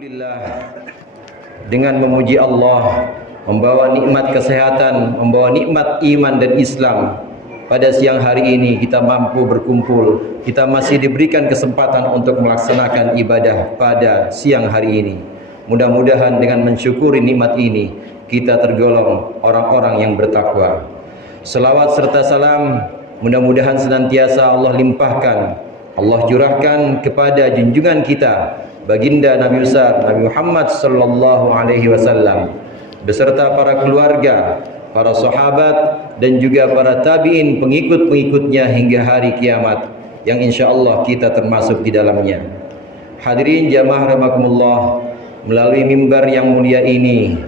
Alhamdulillah, dengan memuji Allah, membawa nikmat kesehatan, membawa nikmat iman dan Islam. Pada siang hari ini kita mampu berkumpul, kita masih diberikan kesempatan untuk melaksanakan ibadah pada siang hari ini. Mudah-mudahan dengan mensyukuri nikmat ini, kita tergolong orang-orang yang bertakwa. Selawat serta salam mudah-mudahan senantiasa Allah limpahkan, Allah curahkan kepada junjungan kita, baginda Nabi besar Nabi Muhammad sallallahu alaihi wasallam beserta para keluarga, para sahabat dan juga para tabi'in pengikut-pengikutnya hingga hari kiamat yang insyaallah kita termasuk di dalamnya. Hadirin jamaah rahimakumullah, melalui mimbar yang mulia ini,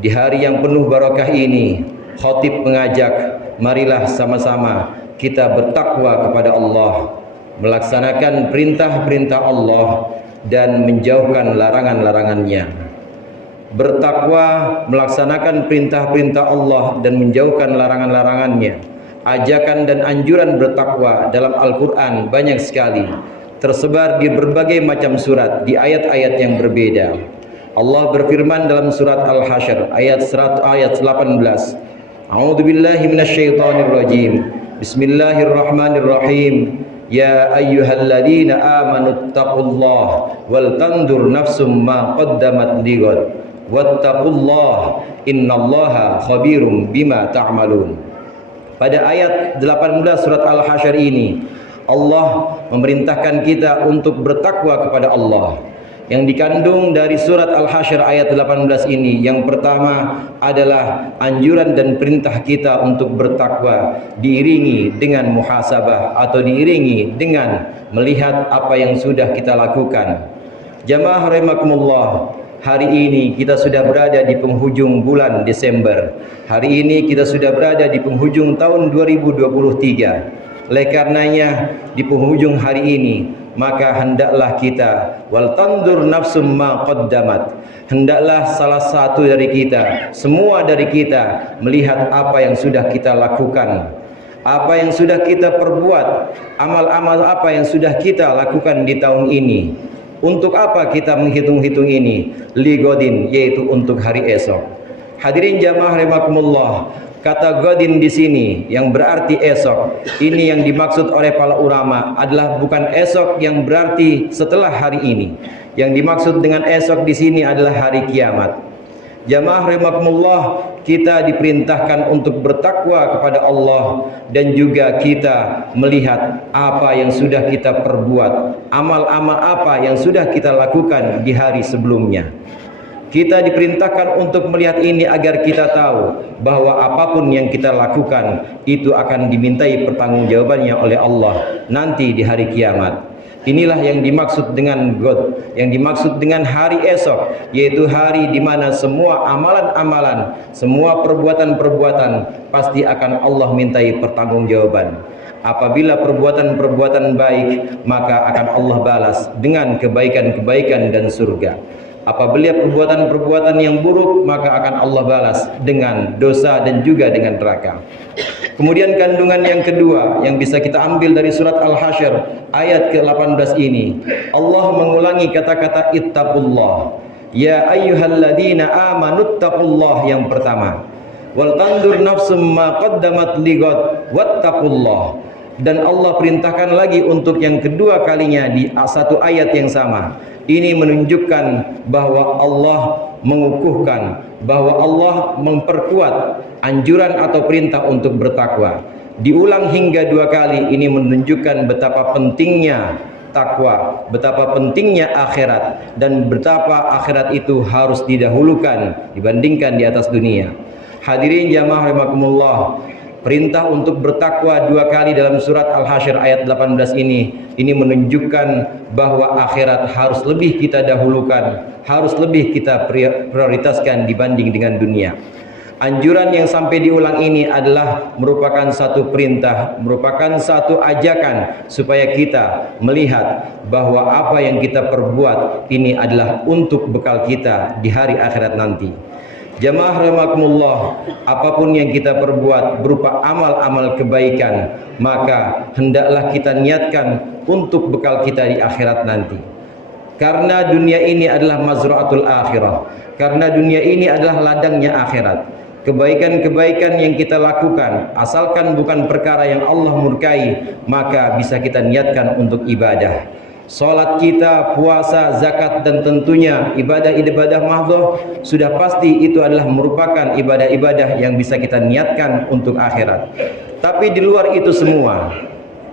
di hari yang penuh barakah ini, khatib mengajak, marilah sama-sama kita bertakwa kepada Allah, melaksanakan perintah-perintah Allah dan menjauhkan larangan-larangannya. Bertakwa, melaksanakan perintah-perintah Allah dan menjauhkan larangan-larangannya. Ajakan dan anjuran bertakwa dalam Al-Quran banyak sekali, tersebar di berbagai macam surat, di ayat-ayat yang berbeda. Allah berfirman dalam surat Al-Hasyr ayat 18, A'udzu billahi minasyaitonir rajim. Bismillahirrahmanirrahim. Ya ayyuhalladzina amanu taqullaha wal tandur nafsum ma qaddamat lighad wattaqullaha innallaha khabirum bima ta'malun. Pada ayat 18 surat Al-Hasyr ini, Allah memerintahkan kita untuk bertakwa kepada Allah. Yang dikandung dari surat Al-Hasyr ayat 18 ini, yang pertama adalah anjuran dan perintah kita untuk bertakwa, diiringi dengan muhasabah atau diiringi dengan melihat apa yang sudah kita lakukan. Jamaah rahimakumullah, hari ini kita sudah berada di penghujung bulan Desember. Hari ini kita sudah berada di penghujung tahun 2023. Oleh karenanya, di penghujung hari ini, maka hendaklah kita wal tandur nafsum ma qaddamat, hendaklah salah satu dari kita, semua dari kita melihat apa yang sudah kita lakukan, apa yang sudah kita perbuat, amal-amal apa yang sudah kita lakukan di tahun ini. Untuk apa kita menghitung-hitung ini? Ligodin, yaitu untuk hari esok. Hadirin jamaah rahimakumullah, kata godin di sini yang berarti esok, ini yang dimaksud oleh para ulama adalah bukan esok yang berarti setelah hari ini. Yang dimaksud dengan esok di sini adalah hari kiamat. Jamaah rahimakumullah, kita diperintahkan untuk bertakwa kepada Allah dan juga kita melihat apa yang sudah kita perbuat, amal-amal apa yang sudah kita lakukan di hari sebelumnya. Kita diperintahkan untuk melihat ini agar kita tahu bahwa apapun yang kita lakukan itu akan dimintai pertanggungjawabannya oleh Allah nanti di hari kiamat. Inilah yang dimaksud dengan God, yang dimaksud dengan hari esok, yaitu hari di mana semua amalan-amalan, semua perbuatan-perbuatan pasti akan Allah mintai pertanggungjawaban. Apabila perbuatan-perbuatan baik, maka akan Allah balas dengan kebaikan-kebaikan dan surga. Apabila perbuatan-perbuatan yang buruk, maka akan Allah balas dengan dosa dan juga dengan neraka. Kemudian kandungan yang kedua yang bisa kita ambil dari surat Al-Hasyr ayat ke-18 ini, Allah mengulangi kata-kata ittaqullah. Ya ayyuhalladzina amanu taqullah yang pertama. Wal tandur nafsum ma qaddamat lighad wattaqullah. Dan Allah perintahkan lagi untuk yang kedua kalinya di satu ayat yang sama. Ini menunjukkan bahwa Allah mengukuhkan, bahwa Allah memperkuat anjuran atau perintah untuk bertakwa. Diulang hingga dua kali, ini menunjukkan betapa pentingnya takwa, betapa pentingnya akhirat, dan betapa akhirat itu harus didahulukan dibandingkan di atas dunia. Hadirin jamaah rahimakumullah, perintah untuk bertakwa dua kali dalam surat Al-Hasyr ayat 18 ini menunjukkan bahwa akhirat harus lebih kita dahulukan, harus lebih kita prioritaskan dibanding dengan dunia. Anjuran yang sampai diulang ini adalah merupakan satu perintah, merupakan satu ajakan supaya kita melihat bahwa apa yang kita perbuat ini adalah untuk bekal kita di hari akhirat nanti. Jamaah rahimakumullah, apapun yang kita perbuat berupa amal-amal kebaikan, maka hendaklah kita niatkan untuk bekal kita di akhirat nanti. Karena dunia ini adalah mazra'atul akhirah. Karena dunia ini adalah ladangnya akhirat. Kebaikan-kebaikan yang kita lakukan, asalkan bukan perkara yang Allah murkai, maka bisa kita niatkan untuk ibadah. Salat kita, puasa, zakat, dan tentunya ibadah-ibadah mahdhah sudah pasti itu adalah merupakan ibadah-ibadah yang bisa kita niatkan untuk akhirat. Tapi di luar itu semua,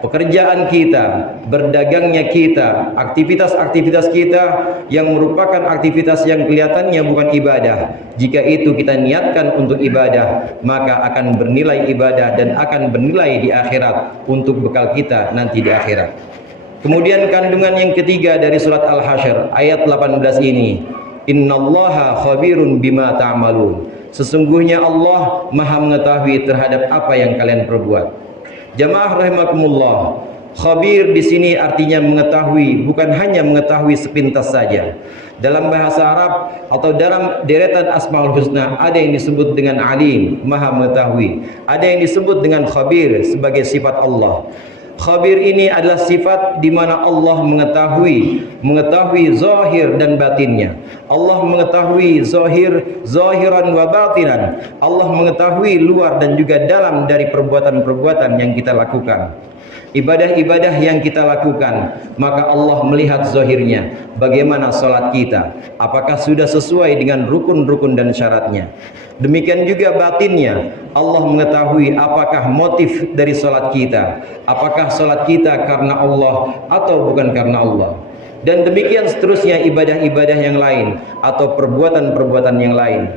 pekerjaan kita, berdagangnya kita, aktivitas-aktivitas kita yang merupakan aktivitas yang kelihatannya bukan ibadah, jika itu kita niatkan untuk ibadah, maka akan bernilai ibadah dan akan bernilai di akhirat untuk bekal kita nanti di akhirat. Kemudian kandungan yang ketiga dari surat Al-Hasyr ayat 18 ini, innallaha khabirun bima ta'malun. Sesungguhnya Allah Maha mengetahui terhadap apa yang kalian perbuat. Jamaah rahimakumullah, khabir di sini artinya mengetahui, bukan hanya mengetahui sepintas saja. Dalam bahasa Arab atau dalam deretan Asmaul Husna ada yang disebut dengan alim, Maha mengetahui. Ada yang disebut dengan khabir sebagai sifat Allah. Khabir ini adalah sifat di mana Allah mengetahui zahir dan batinnya. Allah mengetahui zahiran wa batinan. Allah mengetahui luar dan juga dalam dari perbuatan-perbuatan yang kita lakukan. Ibadah-ibadah yang kita lakukan, maka Allah melihat zahirnya. Bagaimana salat kita? Apakah sudah sesuai dengan rukun-rukun dan syaratnya? Demikian juga batinnya. Allah mengetahui apakah motif dari salat kita. Apakah salat kita karena Allah atau bukan karena Allah. Dan demikian seterusnya ibadah-ibadah yang lain atau perbuatan-perbuatan yang lain.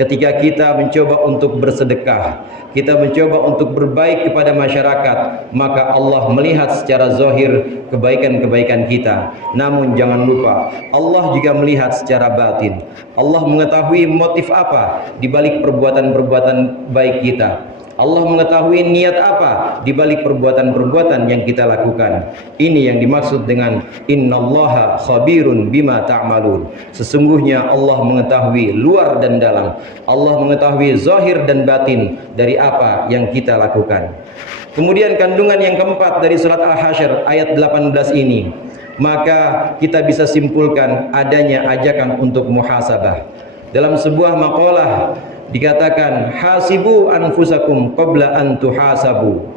Ketika kita mencoba untuk bersedekah, kita mencoba untuk berbaik kepada masyarakat, maka Allah melihat secara zahir kebaikan-kebaikan kita. Namun jangan lupa, Allah juga melihat secara batin. Allah mengetahui motif apa di balik perbuatan-perbuatan baik kita. Allah mengetahui niat apa di balik perbuatan-perbuatan yang kita lakukan. Ini yang dimaksud dengan innallaha khabirun bima ta'malun. Sesungguhnya Allah mengetahui luar dan dalam. Allah mengetahui zahir dan batin dari apa yang kita lakukan. Kemudian kandungan yang keempat dari surat Al-Hasyr ayat 18 ini, maka kita bisa simpulkan adanya ajakan untuk muhasabah. Dalam sebuah maqalah dikatakan hasibu anfusakum qabla an tuhasabu.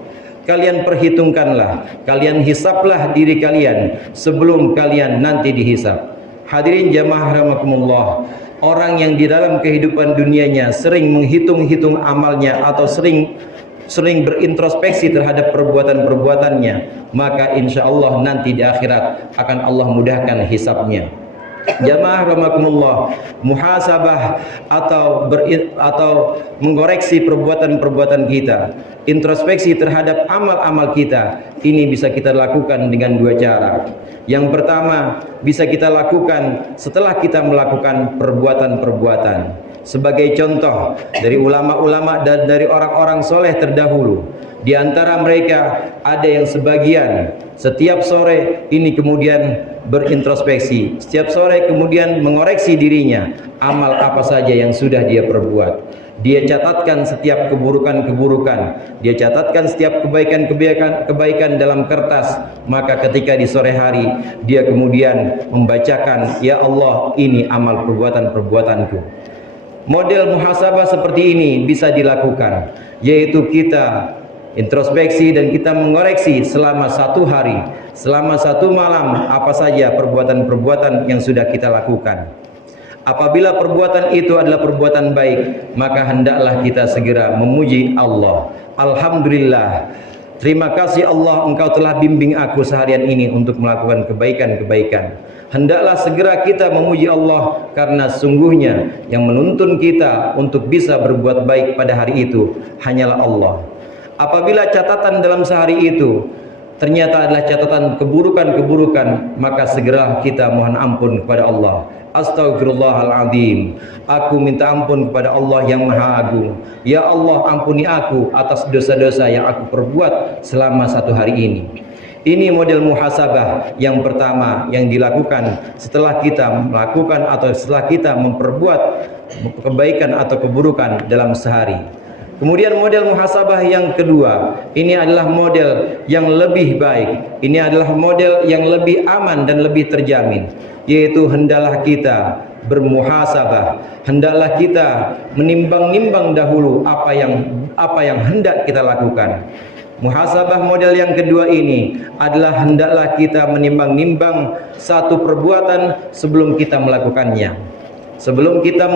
Kalian perhitungkanlah, kalian hisaplah diri kalian sebelum kalian nanti dihisap. Hadirin jamaah rahimakumullah, orang yang di dalam kehidupan dunianya sering menghitung-hitung amalnya atau sering berintrospeksi terhadap perbuatan-perbuatannya, maka insya Allah nanti di akhirat akan Allah mudahkan hisapnya. Jamaah rahimakumullah, muhasabah atau mengoreksi perbuatan-perbuatan kita, introspeksi terhadap amal-amal kita, ini bisa kita lakukan dengan dua cara. Yang pertama, bisa kita lakukan setelah kita melakukan perbuatan-perbuatan. Sebagai contoh dari ulama-ulama dan dari orang-orang soleh terdahulu, di antara mereka ada yang sebagian setiap sore ini kemudian berintrospeksi, setiap sore kemudian mengoreksi dirinya, amal apa saja yang sudah dia perbuat. Dia catatkan setiap keburukan-keburukan, dia catatkan setiap kebaikan-kebaikan dalam kertas. Maka ketika di sore hari dia kemudian membacakan, ya Allah, ini amal perbuatan-perbuatanku. Model muhasabah seperti ini bisa dilakukan, yaitu kita introspeksi dan kita mengoreksi selama satu hari, selama satu malam, apa saja perbuatan-perbuatan yang sudah kita lakukan. Apabila perbuatan itu adalah perbuatan baik, maka hendaklah kita segera memuji Allah. Alhamdulillah, terima kasih Allah, Engkau telah bimbing aku seharian ini untuk melakukan kebaikan-kebaikan. Hendaklah segera kita memuji Allah, karena sungguhnya yang menuntun kita untuk bisa berbuat baik pada hari itu hanyalah Allah. Apabila catatan dalam sehari itu ternyata adalah catatan keburukan-keburukan, maka segera kita mohon ampun kepada Allah. Astaghfirullahaladzim, aku minta ampun kepada Allah yang Maha Agung. Ya Allah, ampuni aku atas dosa-dosa yang aku perbuat selama satu hari ini. Ini model muhasabah yang pertama yang dilakukan setelah kita melakukan atau setelah kita memperbuat kebaikan atau keburukan dalam sehari. Kemudian model muhasabah yang kedua, ini adalah model yang lebih baik. Ini adalah model yang lebih aman dan lebih terjamin, yaitu hendaklah kita bermuhasabah, hendaklah kita menimbang-nimbang dahulu apa yang hendak kita lakukan. Muhasabah model yang kedua ini adalah hendaklah kita menimbang-nimbang satu perbuatan sebelum kita melakukannya. Sebelum kita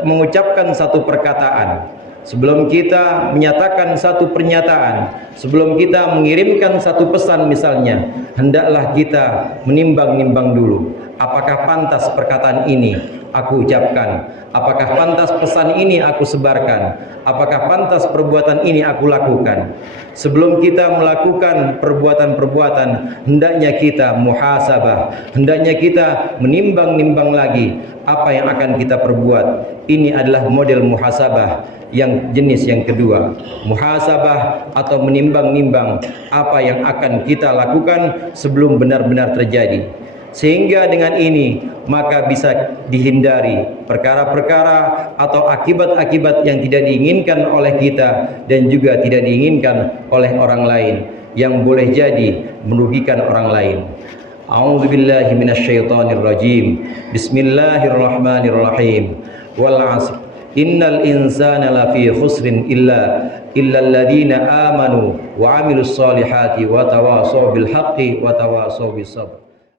mengucapkan satu perkataan, sebelum kita menyatakan satu pernyataan, sebelum kita mengirimkan satu pesan misalnya, hendaklah kita menimbang-nimbang dulu. Apakah pantas perkataan ini aku ucapkan? Apakah pantas pesan ini aku sebarkan? Apakah pantas perbuatan ini aku lakukan? Sebelum kita melakukan perbuatan-perbuatan, hendaknya kita muhasabah, hendaknya kita menimbang-nimbang lagi apa yang akan kita perbuat. Ini adalah model muhasabah yang jenis yang kedua, muhasabah atau menimbang-nimbang apa yang akan kita lakukan sebelum benar-benar terjadi. Sehingga dengan ini maka bisa dihindari perkara-perkara atau akibat-akibat yang tidak diinginkan oleh kita dan juga tidak diinginkan oleh orang lain yang boleh jadi merugikan orang lain. A'udzubillahi minasyaitonir rajim. Bismillahirrahmanirrahim. Wal 'asr. Innal insana lafi khusrin illa alladziina amanu wa 'amilus solihati wa tawasaw bil haqqi wa tawasaw bis sabr.